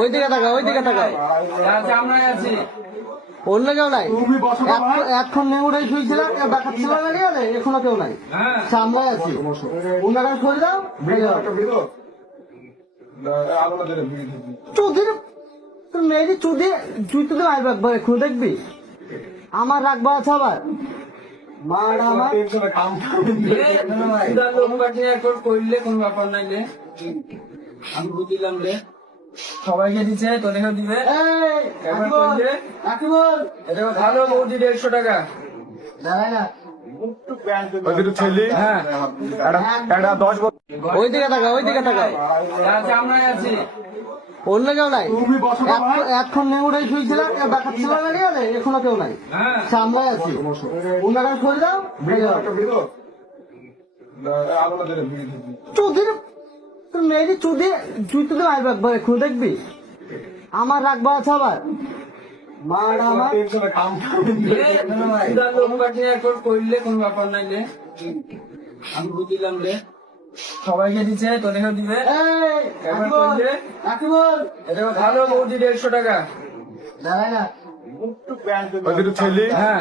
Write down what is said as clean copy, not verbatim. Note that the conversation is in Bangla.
ওইদিকে তাকাও, ওইদিকে তাকাও। অন্য কেউ নাই। এখন নেউড়াই শুয়েছিলাম, কেউ দেখাচ্ছিল না, গেলে এখনো কেউ নাই। সামলায় আছি। ওনারা খুলে দাও। চৌধুরী তোর মেয়েরই চুদি তুই তো আসবে একবার, এখন দেখবি আমার রাখবো আছে আবার মার আমার করলে কোন ব্যাপার নাই রে, আমি বুঝলাম রে, সবাইকে দিচ্ছে তোদেরও দিবে। এটা ভালো বৌদি 150 টাকা। হ্যাঁ ওইদিকে তাকাও, ওইদিকে তাকাও। অন্য কেউ নাই। এখন নেউড়াই শুয়েছিলাম, কেউ দেখাচ্ছিল না, গেলে এখনো কেউ নাই। সামলায় আছি। ওনারা খুলে দাও। চৌধুরী তোর মেয়েরই চুদি তুই তো আসবে একবার, এখন দেখবি আমার রাখবো আছে আবার মার আমার করলে কোন ব্যাপার নাই রে, আমি বুঝলাম রে, সবাইকে দিচ্ছে তোদেরও দিবে। এটা ভালো বৌদি 150 টাকা। দাঁড়ায় না হ্যাঁ